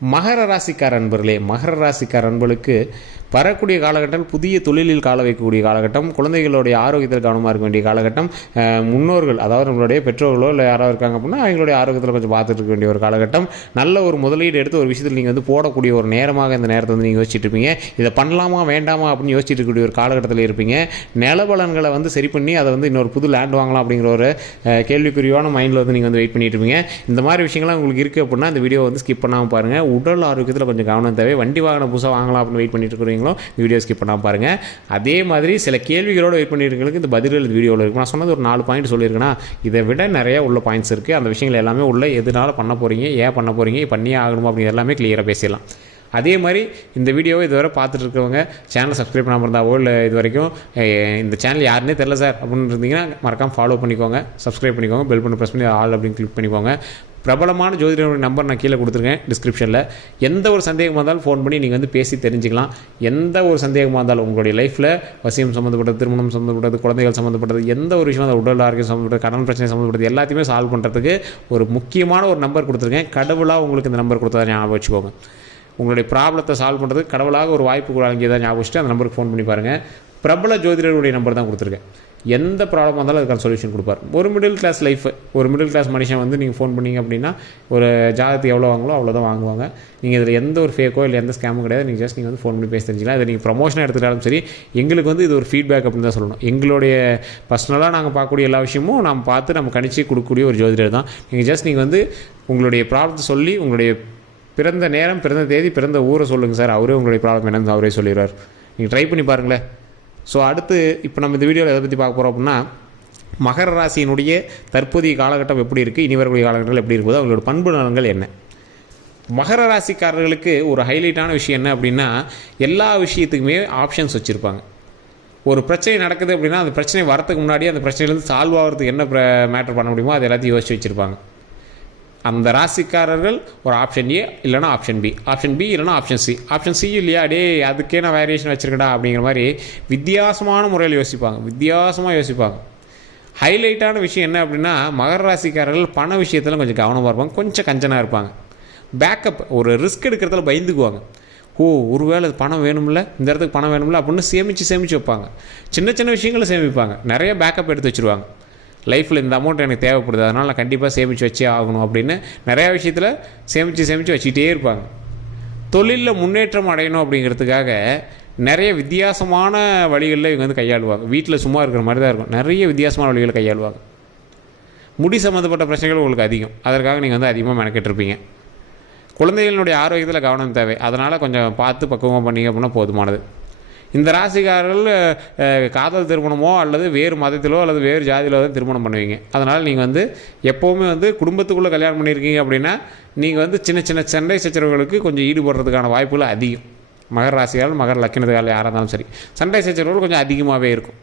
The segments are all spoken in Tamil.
மகர ராசிக்கார அன்பர்களே மகர ராசிக்கார அன்பர்களுக்கு வரக்கூடிய காலகட்டம் புதிய தொழிலில் கால வைக்கக்கூடிய காலகட்டம் குழந்தைகளுடைய ஆரோக்கியத்தில் கவனமாக இருக்க வேண்டிய காலகட்டம் முன்னோர்கள் அதாவது நம்மளுடைய பெற்றோர்களோ இல்லை யாராவது இருக்காங்க அப்படின்னா அவங்களுடைய ஆரோக்கியத்தில் கொஞ்சம் பார்த்துட்டு இருக்க வேண்டிய ஒரு காலகட்டம். நல்ல ஒரு முதலீடு எடுத்து ஒரு விஷயத்தில் நீங்கள் வந்து போடக்கூடிய ஒரு நேரமாக இந்த நேரத்தை வந்து நீங்கள் யோசிச்சுட்டு இருப்பீங்க. இதை பண்ணலாமா வேண்டாமா அப்படின்னு யோசிச்சுட்டு இருக்கக்கூடிய ஒரு காலகட்டத்தில் இருப்பீங்க. நிலபலன்களை வந்து சரி பண்ணி அதை வந்து இன்னொரு புது லேண்ட் வாங்கலாம் அப்படிங்கிற ஒரு கேள்விக்குறிவான மைண்டில் வந்து நீங்கள் வந்து வெயிட் பண்ணிட்டு இருப்பீங்க. இந்த மாதிரி விஷயங்கள்லாம் உங்களுக்கு இருக்குது அப்படின்னா இந்த வீடியோ வந்து ஸ்கிப் பண்ணாமல் பாருங்கள் உடல் ஆரோக்கியத்தில் கொஞ்சம் கவனம் தேவை. வண்டி வாகனம் புதுசாக வாங்கலாம் அப்படின்னு வெயிட் பண்ணிட்டு இந்த வீடியோ ஸ்கிப் பண்ணாமல் பாருங்கள் அதே மாதிரி சில கேள்விகளோடு வெயிட் பண்ணிட்டு இந்த பதில்கள் வீடியோவில் இருக்கும். நான் சொன்னது ஒரு நாலு பாயிண்ட் சொல்லியிருக்கேன்னா இதை விட நிறைய உள்ள பாயிண்ட்ஸ் இருக்குது அந்த விஷயங்கள் எல்லாமே உள்ள எதனால பண்ண போகிறீங்க ஏன் பண்ண போகிறீங்க பண்ணியே ஆகணுமா அப்படிங்கிற எல்லாமே கிளியராக பேசிடலாம். அதே மாதிரி இந்த வீடியோவை இதுவரை பார்த்துட்டு இருக்கவங்க சேனல் சப்ஸ்கிரைப் பண்ணாமல் இருந்தாவோ இல்லை இது வரைக்கும் இந்த சேனல் யாருன்னே தெரில சார் அப்படின்னு இருந்தீங்கன்னா மறக்காமல் ஃபாலோ பண்ணிக்கோங்க சப்ஸ்கிரைப் பண்ணிக்கோங்க பெல் பண்ணி ப்ரெஸ் பண்ணி ஆல் அப்படின்னு கிளிக் பண்ணிக்கோங்க. பிரபலமான ஜோதிடருடைய நம்பர் நான் கீழே கொடுத்துருக்கேன் டிஸ்கிரிப்ஷனில் எந்த ஒரு சந்தேகமாக இருந்தாலும் ஃபோன் பண்ணி நீங்கள் வந்து பேசி தெரிஞ்சுக்கலாம். எந்த ஒரு சந்தேகமாக இருந்தாலும் உங்களுடைய லைஃப்பில் வசியம் சம்மந்தப்பட்டது திருமணம் சம்மந்தப்பட்டது குழந்தைகள் சம்மந்தப்பட்டது எந்த ஒரு விஷயம் அந்த உடல் ஆரோக்கியம் சம்மந்தப்பட்டது கடன் பிரச்சனை சம்மந்தப்பட்டது எல்லாத்தையுமே சால்வ் பண்ணுறதுக்கு ஒரு முக்கியமான ஒரு நம்பர் கொடுத்துருக்கேன். கடவுளாக உங்களுக்கு இந்த நம்பர் கொடுத்தா ஞாபகம் வச்சுக்கோங்க. உங்களுடைய ப்ராப்ளத்தை சால்வ் பண்ணுறதுக்கு கடவுளாக ஒரு வாய்ப்பு வழங்கியதாக ஞாபகம் வச்சுட்டு அந்த நம்பருக்கு ஃபோன் பண்ணி பாருங்கள் பிரபல ஜோதிடருடைய நம்பர் தான் கொடுத்துருக்கேன். எந்த ப்ராப்ளமாக இருந்தாலும் அதுக்கான சொல்யூஷன் கொடுப்பார். ஒரு மிடில் கிளாஸ் லைஃப் ஒரு மிடில் கிளாஸ் மனுஷன் வந்து நீங்கள் ஃபோன் பண்ணீங்க அப்படின்னா ஒரு ஜாதகத்துக்கு எவ்வளோ வாங்களோ அவ்வளோதான் வாங்குவாங்க. நீங்கள் இதில் எந்த ஒரு ஃபேக்கோ இல்லை எந்த ஸ்கேமும் கிடையாது. நீங்கள் ஜஸ்ட் நீங்கள் வந்து ஃபோன் பண்ணி பேச தெரிஞ்சுக்கலாம். இதை நீங்கள் ப்ரொமோஷன் எடுத்துக்கிட்டாலும் சரி எங்களுக்கு வந்து இது ஒரு ஃபீட்பேக் அப்படின்னு தான் சொல்லணும். எங்களுடைய பர்சனலாக நாங்கள் பார்க்கக்கூடிய எல்லா விஷயமும் நம்ம பார்த்து நம்ம கணிச்சு கொடுக்கக்கூடிய ஒரு ஜோதிடர் தான். நீங்கள் ஜஸ்ட் நீங்கள் வந்து உங்களுடைய ப்ராப்ளத்தை சொல்லி உங்களுடைய பிறந்த நேரம் பிறந்த தேதி பிறந்த ஊரை சொல்லுங்கள் சார். அவரே உங்களுடைய ப்ராப்ளம் என்னன்னு அவரே சொல்லிடுவார். நீங்கள் ட்ரை பண்ணி பாருங்களேன். ஸோ அடுத்து இப்போ நம்ம இந்த வீடியோவில் எதை பற்றி பார்க்க போகிறோம் அப்படின்னா மகர ராசியினுடைய தற்போதைய காலகட்டம் எப்படி இருக்குது இனி வரக்கூடிய காலகட்டங்கள் எப்படி இருக்குது அவங்களோட பண்பு நலன்கள் என்ன? மகர ராசிக்காரர்களுக்கு ஒரு ஹைலைட்டான விஷயம் என்ன அப்படின்னா எல்லா விஷயத்துக்குமே ஆப்ஷன்ஸ் வச்சுருப்பாங்க. ஒரு பிரச்சனை நடக்குது அப்படின்னா அந்த பிரச்சனை வரத்துக்கு முன்னாடி அந்த பிரச்சனையிலேருந்து சால்வ் ஆகிறதுக்கு என்ன மேட்டர் பண்ண முடியுமோ அது எல்லாத்தையும் யோசிச்சு வச்சுருப்பாங்க. அந்த ராசிக்காரர்கள் ஒரு ஆப்ஷன் ஏ இல்லைனா ஆப்ஷன் பி ஆப்ஷன் பி இல்லைனா ஆப்ஷன் சி ஆப்ஷன் சி இல்லையா? டே அதுக்கே நான் வேரியேஷன் வச்சுருக்கடா அப்படிங்கிற மாதிரி வித்தியாசமான முறையில் யோசிப்பாங்க. வித்தியாசமாக யோசிப்பாங்க. ஹைலைட்டான விஷயம் என்ன அப்படின்னா மகர ராசிக்காரர்கள் பண விஷயத்தில் கொஞ்சம் கவனமாக இருப்பாங்க. கொஞ்சம் கஞ்சனாக இருப்பாங்க. பேக்கப் ஒரு ரிஸ்க் எடுக்கிறதுல பயந்துக்குவாங்க. ஓ ஒருவேளை இது பணம் வேணும்ல? இந்த இடத்துக்கு பணம் வேணும்ல? அப்படின்னு சேமித்து சேமித்து வைப்பாங்க. சின்ன சின்ன விஷயங்களை சேமிப்பாங்க. நிறைய பேக்கப் எடுத்து வச்சுருவாங்க. லைஃப்பில் இந்த அமௌண்ட் எனக்கு தேவைப்படுது. அதனால் நான் கண்டிப்பாக சேமித்து வச்சே ஆகணும் அப்படின்னு நிறையா விஷயத்தில் சேமித்து சேமித்து வச்சுக்கிட்டே இருப்பாங்க. தொழிலில் முன்னேற்றம் அடையணும் அப்படிங்கிறதுக்காக நிறைய வித்தியாசமான வழிகளில் இவங்க வந்து கையாளுவாங்க. வீட்டில் சும்மா இருக்கிற மாதிரி தான் இருக்கும். நிறைய வித்தியாசமான வழிகளை கையாளுவாங்க. முடி சம்மந்தப்பட்ட பிரச்சனைகள் உங்களுக்கு அதிகம். அதற்காக நீங்கள் வந்து அதிகமாக மெனக்கெட்டிருப்பீங்க குழந்தைகளுடைய ஆரோக்கியத்தில் கவனம் தேவை. அதனால் கொஞ்சம் பார்த்து பக்குவமாக பண்ணிங்க அப்படின்னா போதுமானது. இந்த ராசிக்காரர்கள் காதல் திருமணமோ அல்லது வேறு மதத்திலோ அல்லது வேறு ஜாதியிலோ தான் திருமணம் பண்ணுவீங்க. அதனால் நீங்கள் வந்து எப்போவுமே வந்து குடும்பத்துக்குள்ளே கல்யாணம் பண்ணியிருக்கீங்க அப்படின்னா நீங்கள் வந்து சின்ன சின்ன சண்டை சச்சரவுகளுக்கு கொஞ்சம் ஈடுபடுறதுக்கான வாய்ப்புகள் அதிகம். மகர் ராசியால் மகர் லக்கினத்துக்கால் யாராக இருந்தாலும் சரி. சண்டை சச்சரவுகள் கொஞ்சம் அதிகமாகவே இருக்கும்.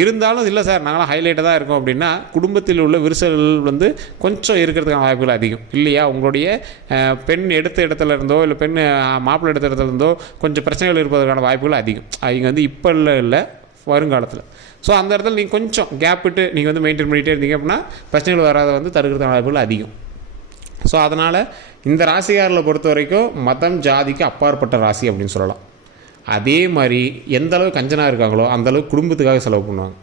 இருந்தாலும் இல்லை சார் நாங்களாம் ஹைலைட்டாக தான் இருக்கோம் அப்படின்னா குடும்பத்தில் உள்ள விரிசல்கள் வந்து கொஞ்சம் இருக்கிறதுக்கான வாய்ப்புகள் அதிகம். இல்லையா? உங்களுடைய பெண் எடுத்த இடத்துல இருந்தோ இல்லை பெண் மாப்பிள்ளை எடுத்த இடத்துல இருந்தோ கொஞ்சம் பிரச்சனைகள் இருப்பதற்கான வாய்ப்புகள் அதிகம். அவங்க வந்து இப்போ இல்லை இல்லை வருங்காலத்தில். ஸோ அந்த இடத்துல நீங்கள் கொஞ்சம் கேப் விட்டு நீங்கள் வந்து மெயின்டைன் பண்ணிகிட்டே இருந்தீங்க அப்படின்னா பிரச்சனைகள் வராத வந்து தடுக்கிறதுக்கான வாய்ப்புகள் அதிகம். ஸோ அதனால் இந்த ராசிகாரில் பொறுத்த வரைக்கும் மதம் ஜாதிக்கு அப்பாற்பட்ட ராசி அப்படின்னு சொல்லலாம். அதே மாதிரி எந்த அளவு கஞ்சனாக இருக்காங்களோ அந்தளவுக்கு குடும்பத்துக்காக செலவு பண்ணுவாங்க.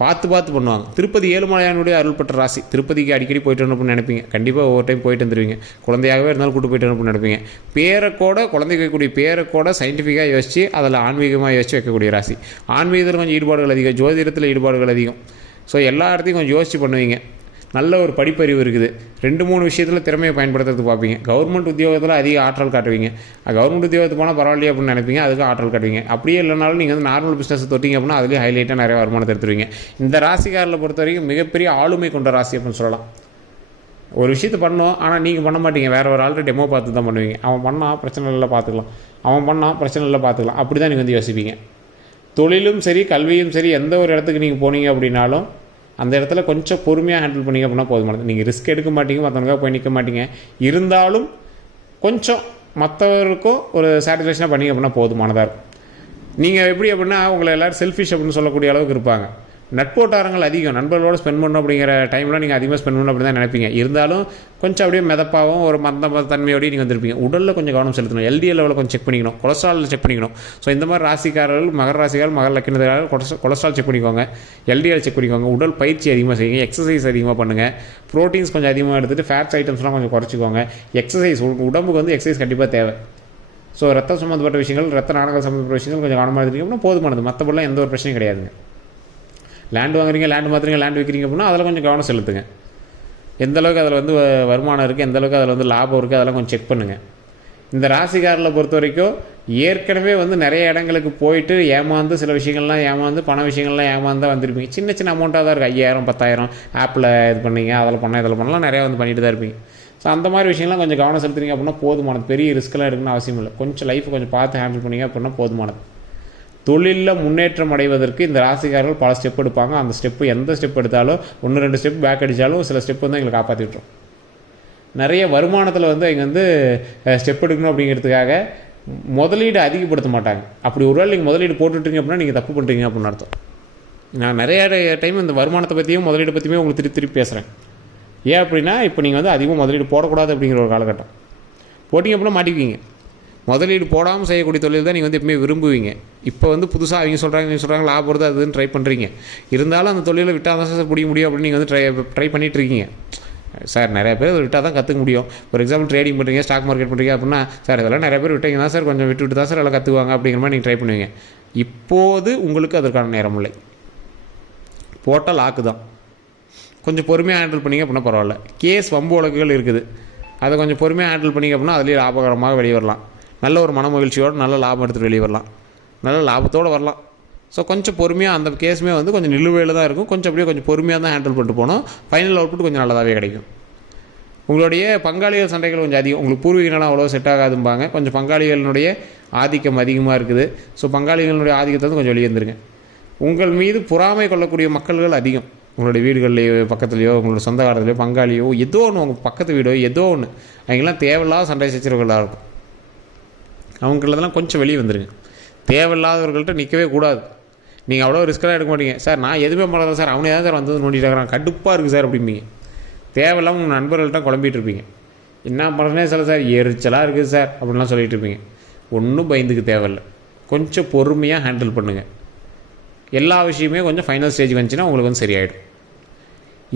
பார்த்து பார்த்து பண்ணுவாங்க. திருப்பதி ஏழுமலையானுடைய அருள்பட்ட ராசி. திருப்பதிக்கு அடிக்கடி போயிட்டு வரணும்னு நினைப்பீங்க. கண்டிப்பாக ஒவ்வொரு டைம் போயிட்டு வந்துடுவீங்க குழந்தையாகவே இருந்தாலும் கூட்டு போயிட்டு வரணும்னு நினைப்பீங்க. பேரக்கோட குழந்தை வைக்கக்கூடிய பேரக்கோட சயின்டிஃபிக்காக யோசித்து அதில் ஆன்மீகமாக யோசித்து வைக்கக்கூடிய ராசி. ஆன்மீகத்தில் கொஞ்சம் ஈடுபாடுகள் அதிகம். ஜோதிடத்தில் ஈடுபாடுகள் அதிகம். ஸோ எல்லா இடத்தையும் கொஞ்சம் யோசித்து பண்ணுவீங்க. நல்ல ஒரு படிப்பறிவு இருக்குது. ரெண்டு மூணு விஷயத்தில் திறமையை பயன்படுத்துறதுக்கு பார்ப்பீங்க. கவர்மெண்ட் உத்தியோகத்தில் அதிக ஆற்றல் காட்டுவீங்க. கவர்மெண்ட் உத்தியோகத்துக்கு போனால் பரவாயில்லையே அப்படின்னு நினைப்பீங்க அதுக்கு ஆற்றல் காட்டுவீங்க. அப்படியே இல்லைனாலும் நீங்கள் வந்து நார்மல் பிஸ்னஸ் தொட்டிங்க அப்படின்னா அதுலேயே ஹைலைட்டாக நிறைய வருமானத்தை எடுத்துருவீங்க. இந்த ராசிக்காரில் பொறுத்த வரைக்கும் மிகப்பெரிய ஆளுமை கொண்ட ராசி அப்படின்னு சொல்லலாம். ஒரு விஷயத்த பண்ணோம் ஆனால் நீங்கள் பண்ண மாட்டீங்க. வேறு ஒரு ஆள்கிட்ட டெமோ பார்த்து தான் பண்ணுவீங்க. அவன் பண்ணால் பிரச்சனை இல்லை பார்த்துக்கலாம். அவன் பண்ணால் பிரச்சனை இல்லை பார்த்துக்கலாம். அப்படி தான் நீங்கள் வந்து யோசிப்பீங்க. தொழிலும் சரி கல்வியும் சரி எந்த ஒரு இடத்துக்கு நீங்கள் போனீங்க அப்படின்னாலும் அந்த இடத்துல கொஞ்சம் பொறுமையாக ஹேண்டில் பண்ணிங்க அப்படின்னா போதுமானது நீங்கள் ரிஸ்க் எடுக்க மாட்டீங்க மற்றவங்களுக்காக போய் நிற்க மாட்டீங்க. இருந்தாலும் கொஞ்சம் மற்றவருக்கும் ஒரு சாட்டிஸ்ஃபேக்ஷனாக பண்ணிங்க அப்படின்னா போதுமானதாக இருக்கும். நீங்கள் எப்படி அப்படின்னா உங்களை எல்லோரும் செல்ஃபிஷ் அப்படின்னு சொல்லக்கூடிய அளவுக்கு இருப்பாங்க. நட்போட்டாரங்கள் அதிகம். நண்பர்களோட ஸ்பெண்ட் பண்ணணும் அப்படிங்கிற டைமில் நீங்கள் அதிகமாக ஸ்பெண்ட் பண்ணணும் அப்படி தான் நினைப்பீங்க. இருந்தாலும் கொஞ்சம் அப்படியே மிதப்பாகவும் ஒரு மந்த தன்மையோடய நீங்கள் வந்திருப்பீங்க. உடலில் கொஞ்சம் கவனம் செலுத்தணும். எல்டிஎல் லெவலில் கொஞ்சம் செக் பண்ணிக்கணும். கொலஸ்ட்ரால் செக் பண்ணிக்கணும். ஸோ இந்த மாதிரி ராசிக்காரர்கள் மகர ராசிக்காரர் மகர லக்கினதாரர்கள் கொலஸ்ட்ரால் செக் பண்ணிக்கோங்க. எல்டிஎல் செக் பண்ணிக்கோங்க. உடல் பயிற்சி அதிகமாக செய்யுங்க. எக்ஸசைஸ் அதிகமாக பண்ணுங்கள் ப்ரோட்டீன்ஸ் கொஞ்சம் அதிகமாக எடுத்துகிட்டு ஃபேட்ஸ் ஐட்டம்ஸ்லாம் கொஞ்சம் குறைச்சிக்கோங்க. எக்ஸசைஸ் உடம்புக்கு வந்து எக்ஸசைஸ் கண்டிப்பாக தேவை. ஸோ ரத்தம் சம்மந்தப்பட்ட விஷயங்கள் ரத்த நாடகம் சம்மந்தப்பட்ட விஷயங்கள் கொஞ்சம் கவனமாக எடுத்துக்கிங்க அப்படின்னா போதுமானது. மற்றபடிலாம் எந்த ஒரு பிரச்சனையும் கிடையாதுங்க. லேண்ட் வாங்குறீங்க லேண்ட் மாற்றுறீங்க லேண்ட் விற்கிறீங்க அப்படின்னா அதில் கொஞ்சம் கவனம் செலுத்துங்க. எந்த அளவுக்கு அதில் வந்து வருமானம் இருக்குது எந்த அளவுக்கு அதில் வந்து லாபம் இருக்குது அதெல்லாம் கொஞ்சம் செக் பண்ணுங்கள் இந்த ராசிக்காரில் பொறுத்த வரைக்கும் ஏற்கனவே வந்து நிறைய இடங்களுக்கு போயிட்டு ஏமாந்து சில விஷயங்கள்லாம் ஏமாந்து பண விஷயங்கள்லாம் ஏமாந்து தான் வந்திருப்பீங்க. சின்ன சின்ன அமௌண்ட்டாக தான் இருக்குது ஐயாயிரம் பத்தாயிரம் ஆப்பில் இது பண்ணீங்க அதில் பண்ண இதில் பண்ணலாம் நிறையா வந்து பண்ணிட்டு தான் இருப்பீங்க. ஸோ அந்த மாதிரி விஷயங்கள்லாம் கொஞ்சம் கவனம் செலுத்துறீங்க அப்படின்னா போதுமானது. பெரிய ரிஸ்க்கெல்லாம் எடுக்கணும்னு அவசியம் இல்லை. கொஞ்சம் லைஃப் கொஞ்சம் பார்த்து ஹேண்டில் பண்ணீங்க அப்படின்னா போதுமானது. தொழிலில் முன்னேற்றம் அடைவதற்கு இந்த ராசிக்காரர்கள் பல ஸ்டெப் எடுப்பாங்க. அந்த ஸ்டெப்பு எந்த ஸ்டெப் எடுத்தாலும் ஒன்று ரெண்டு ஸ்டெப் பேக் அடித்தாலும் சில ஸ்டெப் வந்து எங்களை காப்பாற்றிட்டுரும் நிறைய வருமானத்தில் வந்து இங்கே வந்து ஸ்டெப் எடுக்கணும் அப்படிங்கிறதுக்காக முதலீடு அதிகப்படுத்த மாட்டாங்க. அப்படி ஒரு வேளை நீங்கள் முதலீடு போட்டுட்டீங்க அப்படின்னா நீங்கள் தப்பு பண்ணுறீங்க அப்படின்னு அர்த்தம். நான் நிறைய டைம் இந்த வருமானத்தை பற்றியும் முதலீடு பற்றியுமே உங்களுக்கு திருப்பி திருப்பி பேசுகிறேன் ஏன் அப்படின்னா இப்போ நீங்கள் வந்து அதிகமாக முதலீடு போடக்கூடாது அப்படிங்கிற ஒரு காலகட்டம். போட்டிங்க அப்படின்னா மாட்டிக்குவீங்க. முதலீடு போடாமல் செய்யக்கூடிய தொழில் தான் நீங்கள் வந்து எப்பவுமே விரும்புவீங்க. இப்போ வந்து புதுசாக அவங்க சொல்கிறாங்க நீங்கள் சொல்கிறாங்க லாபம் வருது அதுன்னு ட்ரை பண்ணுறீங்க இருந்தாலும் அந்த தொழிலை விட்டால் தான் சார் பிடிக்க முடியும் அப்படின்னு நீங்கள் வந்து ட்ரை ட்ரை பண்ணிட்டு இருக்கீங்க. சார் நிறைய பேர் அதை விட்டால் தான் கற்றுக்க முடியும். ஒரு எக்ஸாம்பிள் ட்ரேடிங் பண்ணுறீங்க ஸ்டாக் மார்க்கெட் பண்ணுறீங்க அப்படின்னா சார் இதெல்லாம் நிறைய பேர் விட்டீங்க தான் சார் கொஞ்சம் விட்டு விட்டு தான் சார் எல்லாம் கற்றுக்குவாங்க அப்படிங்கிற மாதிரி நீங்கள் ட்ரை பண்ணுவீங்க. இப்போது உங்களுக்கு அதற்கான நேரம் இல்லை. போட்டால் லாக்கு தான். கொஞ்சம் பொறுமையாக ஹேண்டில் பண்ணிங்க அப்படின்னா பரவாயில்ல. கேஸ் வம்பு வழக்குகள் இருக்குது. அதை கொஞ்சம் பொறுமையாக ஹேண்டில் பண்ணிங்க அப்படின்னா அதுலேயே லாபகரமாக வெளியே வரலாம். நல்ல ஒரு மன மகிழ்ச்சியோடு நல்ல லாபம் எடுத்துகிட்டு வெளியே வரலாம். நல்ல லாபத்தோடு வரலாம். ஸோ கொஞ்சம் பொறுமையாக அந்த கேஸுமே வந்து கொஞ்சம் நிலுவையில் தான் இருக்கும். கொஞ்சம் அப்படியே கொஞ்சம் பொறுமையாக தான் ஹேண்டில் பண்ணிட்டு போனோம் ஃபைனல் அவுட்புட் கொஞ்சம் நல்லதாகவே கிடைக்கும். உங்களுடைய பங்காளிகள் சண்டைகள் கொஞ்சம் அதிகம். உங்களுக்கு பூர்வீக அவ்வளோ செட் ஆகாதும்பாங்க. கொஞ்சம் பங்காளிகளினுடைய ஆதிக்கம் அதிகமாக இருக்குது. ஸோ பங்காளிகளுடைய ஆதிக்கத்தை வந்து கொஞ்சம் வெளியே வந்துருங்க உங்கள் மீது பொறாமை கொள்ளக்கூடிய மக்கள்கள் அதிகம். உங்களுடைய வீடுகள்லையோ பக்கத்துலையோ உங்களோட சொந்த காலத்துலையோ பங்காளியோ ஏதோ ஒன்று உங்கள் பக்கத்து வீடோ ஏதோ ஒன்று அவங்கெல்லாம் தேவையில்லாத சண்டை சச்சரவுகளாக இருக்கும். அவங்களதெல்லாம் கொஞ்சம் வெளியே வந்துடுங்க தேவையில்லாதவர்கள்ட்ட நிற்கவே கூடாது. நீங்கள் அவ்வளோ ரிஸ்க்கெல்லாம் எடுக்க மாட்டீங்க. சார் நான் எதுவுமே பண்ணல சார். அவனே தான் சார் வந்தது நோண்டிட்டு இருக்கிறான். கடுப்பாக இருக்குது சார் அப்படிம்பீங்க. தேவையில்லாமல் உங்கள் நண்பர்கள்ட்ட குழம்பிட்டு இருப்பீங்க. என்ன பண்ணுறேனே சொல்ல சார். எரிச்சலாக இருக்குது சார் அப்படின்லாம் சொல்லிகிட்டு இருப்பீங்க. ஒன்றும் பயந்துக்கு தேவையில்லை. கொஞ்சம் பொறுமையாக ஹேண்டில் பண்ணுங்கள் எல்லா விஷயமே கொஞ்சம் ஃபைனல் ஸ்டேஜ் வந்துச்சுன்னா உங்களுக்கு வந்து சரியாயிடும்.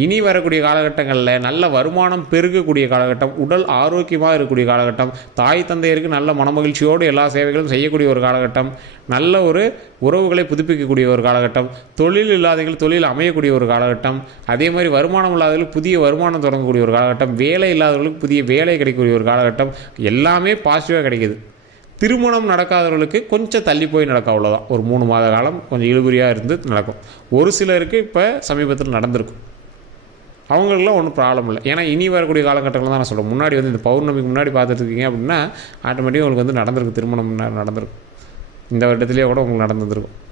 இனி வரக்கூடிய காலகட்டங்களில் நல்ல வருமானம் பெருகக்கூடிய காலகட்டம் உடல் ஆரோக்கியமாக இருக்கக்கூடிய காலகட்டம் தாய் தந்தையருக்கு நல்ல மனமகிழ்ச்சியோடு எல்லா சேவைகளும் செய்யக்கூடிய ஒரு காலகட்டம் நல்ல ஒரு உறவுகளை புதுப்பிக்கக்கூடிய ஒரு காலகட்டம் தொழில் இல்லாதவர்கள் தொழில் அமையக்கூடிய ஒரு காலகட்டம் அதே மாதிரி வருமானம் இல்லாதவர்களுக்கு புதிய வருமானம் தொடங்கக்கூடிய ஒரு காலகட்டம் வேலை இல்லாதவர்களுக்கு புதிய வேலை கிடைக்கக்கூடிய ஒரு காலகட்டம் எல்லாமே பாசிட்டிவாக கிடைக்குது. திருமணம் நடக்காதவர்களுக்கு கொஞ்சம் தள்ளி போய் நடக்க அவ்வளோதான் ஒரு மூணு மாத காலம் கொஞ்சம் இழுபறியாக இருந்து நடக்கும். ஒரு சிலருக்கு இப்போ சமீபத்தில் நடந்திருக்கும். அவங்களுக்குலாம் ஒன்றும் ப்ராப்ளம் இல்லை. ஏன்னா இனி வரக்கூடிய காலகட்டங்கள் தான் நான் சொல்கிறேன் முன்னாடி வந்து இந்த பௌர்ணமிக்கு முன்னாடி பார்த்துட்டு இருக்கீங்க அப்படின்னா ஆட்டோமேட்டிக்காக உங்களுக்கு வந்து நடந்திருக்கு திருமணம் ந- நடந்திருக்கும். இந்த வருடத்துலேயே கூட உங்களுக்கு நடந்திருக்கும்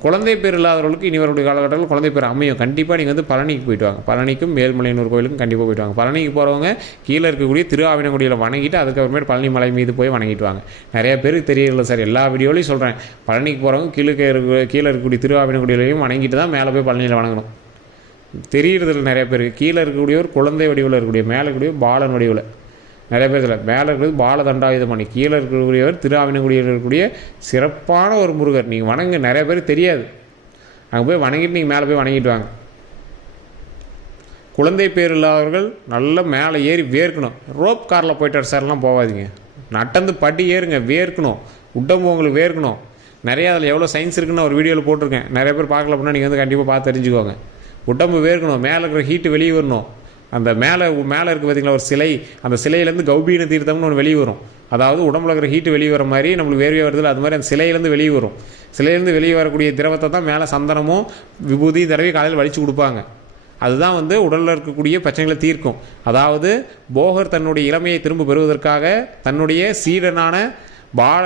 குழந்தை பேர் இல்லாதவர்களுக்கு இனி வரக்கூடிய காலகட்டத்தில் குழந்தை பேர் அமையும். கண்டிப்பாக நீங்கள் வந்து பழனிக்கு போயிட்டு வாங்க. பழனிக்கும் மேல்மலையனூர் கோயிலுக்கும் கண்டிப்பாக போயிட்டு வாங்க. பழனிக்கு போகிறவங்க கீழே இருக்கக்கூடிய திருவாவினங்குடியில் வணங்கிட்டு அதுக்கப்புறமேட்டு பழனி மலை மீது போய் வணங்கிட்டு வாங்க. நிறைய பேருக்கு தெரியல சார். எல்லா வீடியோலையும் சொல்கிறேன் பழனிக்கு போகிறவங்க கீழே இருக்க கீழே இருக்கக்கூடிய திருவாவினங்குடியிலையும் வணங்கிட்டு தான் மேலே போய் பழனியில் வணங்கணும். தெரியறதில்ல நிறைய பேருக்கு கீழே இருக்கக்கூடியவர் குழந்தை வடிவில் இருக்கக்கூடிய மேலே இருக்கக்கூடிய பாலன் வடிவில். நிறைய பேர் இல்லை மேலே இருக்கிறது பால தண்டாயுதமணி கீழே இருக்கக்கூடியவர் திருவினங்குடியில் இருக்கக்கூடிய சிறப்பான ஒரு முருகர். நீங்கள் வணங்க நிறைய பேர் தெரியாது. அங்கே போய் வணங்கிட்டு நீங்கள் மேலே போய் வணங்கிட்டு வாங்க. குழந்தை பேர் இல்லாதவர்கள் நல்ல மேலே ஏறி வேர்க்கணும். ரோப் காரில் போயிட்டார் சார்லாம் போகாதீங்க நட்டந்து படி ஏறுங்க வேர்க்கணும். உடம்பு உங்களுக்கு வேர்க்கணும். நிறைய அதில் எவ்வளோ சயின்ஸ் இருக்குன்னு ஒரு வீடியோவில் போட்டிருக்கேன். நிறைய பேர் பார்க்கல அப்படின்னா நீங்கள் வந்து கண்டிப்பாக பார்த்து தெரிஞ்சுக்கோங்க. உடம்பு வேர்க்கணும் மேலே இருக்கிற ஹீட்டு வெளியே வரணும். அந்த மேலே மேலே இருக்குது பார்த்தீங்களா ஒரு சிலை. அந்த சிலையிலேருந்து கௌபீன தீர்த்தம்னு ஒன்று வெளியே வரும். அதாவது உடம்புல இருக்கிற ஹீட்டு வெளியே வர மாதிரி நம்மளுக்கு வேர்வை வருதுல அது மாதிரி அந்த சிலையிலேருந்து வெளியே வரும். சிலையிலேருந்து வெளியே வரக்கூடிய திரவத்தை தான் மேலே சந்தனமும் விபூதி தடவை காலையில் வலிச்சு கொடுப்பாங்க. அதுதான் வந்து உடலில் இருக்கக்கூடிய பிரச்சனைகளை தீர்க்கும். அதாவது போகர் தன்னுடைய இளமையை திரும்ப பெறுவதற்காக தன்னுடைய சீடனான பால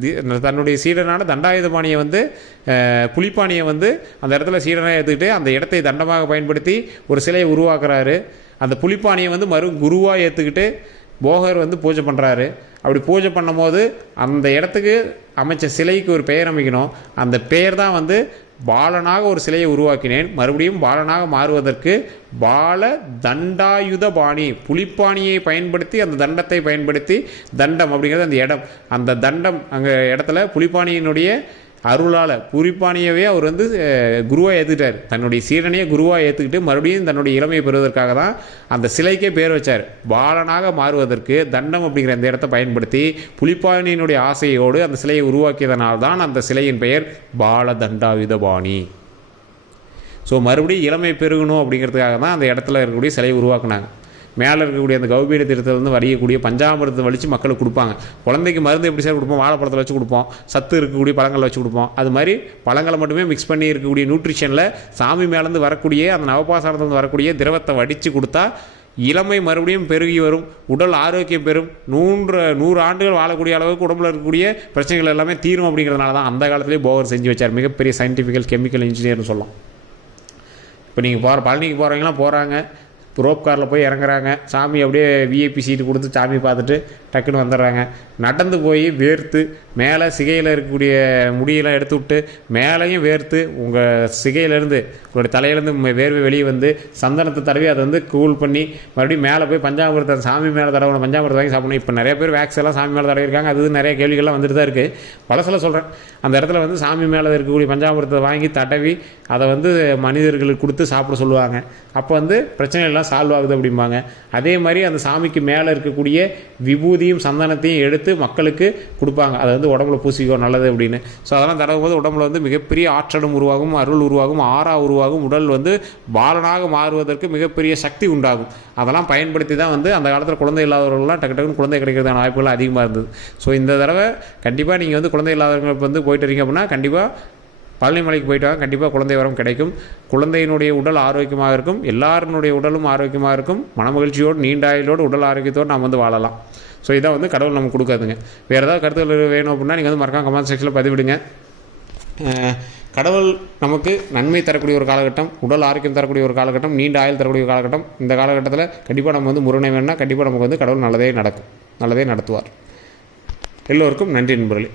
தி- தன்னுடைய சீடனான தண்டாயுதபாணியை வந்து புலிப்பாணியை வந்து அந்த இடத்துல சீடனாக ஏற்றுக்கிட்டு அந்த இடத்தை தண்டமாக பயன்படுத்தி ஒரு சிலையை உருவாக்குறாரு. அந்த புலிப்பாணியை வந்து மறு குருவாக ஏற்றுக்கிட்டு போகர் வந்து பூஜை பண்ணுறாரு அப்படி பூஜை பண்ணும்போது அந்த இடத்துக்கு அமைச்ச சிலைக்கு ஒரு பெயர் அமைக்கணும். அந்த பெயர் தான் வந்து பாலனாக ஒரு சிலையை உருவாக்கினேன். மறுபடியும் பாலனாக மாறுவதற்கு பால தண்டாயுத பாணி புலிப்பாணியை பயன்படுத்தி அந்த தண்டத்தை பயன்படுத்தி தண்டம் அப்படிங்கிறது அந்த இடம். அந்த தண்டம் அங்கே இடத்துல புலிப்பாணியினுடைய அருளால் பூரிப்பானியவே அவர் வந்து குருவாக ஏற்றுக்கிட்டார் தன்னுடைய சீரனையே குருவாக ஏற்றுக்கிட்டு மறுபடியும் தன்னுடைய இளமையை பெறுவதற்காக தான் அந்த சிலைக்கே பேர் வச்சார். பாலனாக மாறுவதற்கு தண்டம் அப்படிங்கிற அந்த இடத்தை பயன்படுத்தி புலிப்பானியினுடைய ஆசையோடு அந்த சிலையை உருவாக்கியதனால் தான் அந்த சிலையின் பெயர் பால தண்டாயுதபாணி ஸோ மறுபடியும் இளமை பெருகணும் அப்படிங்கிறதுக்காக தான் அந்த இடத்துல இருக்கக்கூடிய சிலையை உருவாக்குனாங்க. மேலே இருக்கக்கூடிய அந்த கௌபீட தீர்த்தத்துலேருந்து வரையக்கூடிய பஞ்சாமிரத்தை வலிச்சு மக்களுக்கு கொடுப்பாங்க. குழந்தைக்கு மருந்து எப்படி சார் கொடுப்போம்? வாழைப்பழத்தில் வச்சு கொடுப்போம். சத்து இருக்கக்கூடிய பழங்களை வச்சு கொடுப்போம். அது மாதிரி பழங்களை மட்டுமே மிக்ஸ் பண்ணி இருக்கக்கூடிய நியூட்ரிஷனில் சாமி மேலேருந்து வரக்கூடிய அந்த நவபாசாரத்துலேருந்து வரக்கூடிய திரவத்தை வடித்து கொடுத்தா இளமை மறுபடியும் பெருகி வரும். உடல் ஆரோக்கியம் பெறும். நூன்று நூறு ஆண்டுகள் வாழக்கூடிய அளவுக்கு உடம்புல இருக்கக்கூடிய பிரச்சனைகள் எல்லாமே தீரும் அப்படிங்கிறதுனால தான் அந்த காலத்திலேயே போகர் செஞ்சு வச்சார். மிகப்பெரிய சயின்டிஃபிக்கல் கெமிக்கல் இன்ஜினியர்னு சொல்லலாம். இப்போ நீங்கள் போகிற பழனிக்கு போகிறவங்களாம் போகிறாங்க ரோப் காரில் போய் இறங்குறாங்க. சாமி அப்படியே விஐபி சீட்டு கொடுத்து சாமி பார்த்துட்டு டக்குன்னு வந்துடுறாங்க. நடந்து போய் வேர்த்து மேலே சிகையில் இருக்கக்கூடிய முடியெல்லாம் எடுத்து விட்டு மேலேயும் வேர்த்து உங்கள் சிகையிலேருந்து உங்களுடைய தலையிலேருந்து வேர்வை வெளியே வந்து சந்தனத்தை தடவி அதை வந்து கூல் பண்ணி மறுபடியும் மேலே போய் பஞ்சாமிரத்தை சாமி மேலே தடவணும் பஞ்சாமிரத்தை வாங்கி சாப்பிடணும். இப்போ நிறைய பேர் வேக்ஸ் எல்லாம் சாமி மேலே தடவிருக்காங்க அது நிறைய கேள்விகள்லாம் வந்துட்டு தான் இருக்குது பழசில் சொல்கிறேன் அந்த இடத்துல வந்து சாமி மேலே இருக்கக்கூடிய பஞ்சாமிரத்தை வாங்கி தடவி அதை வந்து மனிதர்களுக்கு கொடுத்து சாப்பிட சொல்லுவாங்க. அப்போ வந்து பிரச்சனை எல்லாம் சால்வ் ஆகுது அப்படிம்பாங்க. அதே மாதிரி அந்த சாமிக்கு மேலே இருக்கக்கூடிய விபூதி விபூதியும் சந்தனத்தையும் எடுத்து மக்களுக்கு கொடுப்பாங்க. அதை வந்து உடம்புல பூசிக்கோ நல்லது அப்படின்னு. ஸோ அதெல்லாம் தடவும் போது உடம்புல வந்து மிகப்பெரிய ஆற்றலும் உருவாகும் அருள் உருவாகும் ஆறா உருவாகும் உடல் வந்து பாலனாக மாறுவதற்கு மிகப்பெரிய சக்தி உண்டாகும். அதெல்லாம் பயன்படுத்தி தான் வந்து அந்த காலத்தில் குழந்தை இல்லாதவர்கள்லாம் டக்கு டக்குன்னு குழந்தை கிடைக்கிறதான வாய்ப்புகள் அதிகமாக இருந்தது. ஸோ இந்த தடவை கண்டிப்பாக நீங்கள் வந்து குழந்தை இல்லாதவங்களுக்கு வந்து போயிட்டு இருக்கீங்க அப்படின்னா கண்டிப்பாக பழனி மலைக்கு போயிட்டு வாங்க. கண்டிப்பாக குழந்தை வரம் கிடைக்கும். குழந்தையினுடைய உடல் ஆரோக்கியமாக இருக்கும். எல்லாருனுடைய உடலும் ஆரோக்கியமாக இருக்கும். மனமகிழ்ச்சியோடு நீண்ட ஆயுளோடு உடல் ஆரோக்கியத்தோடு நாம் வந்து வாழலாம். ஸோ இதான் வந்து கடவுள் நமக்கு கொடுக்காதுங்க. வேறு ஏதாவது கருத்துக்கள் வேணும் அப்படின்னா நீங்கள் வந்து மறக்காம கமெண்ட் செக்ஷனில் பதிவிடுங்க. கடவுள் நமக்கு நன்மை தரக்கூடிய ஒரு காலகட்டம் உடல் ஆரோக்கியம் தரக்கூடிய ஒரு காலகட்டம் நீண்ட ஆயுள் தரக்கூடிய ஒரு காலகட்டம். இந்த காலகட்டத்தில் கண்டிப்பாக நம்ம வந்து முருகனை வேணும்னா கண்டிப்பாக நமக்கு வந்து கடவுள் நல்லதே நடக்கும். நல்லதே நடத்துவார். எல்லோருக்கும் நன்றி நண்பர்களே.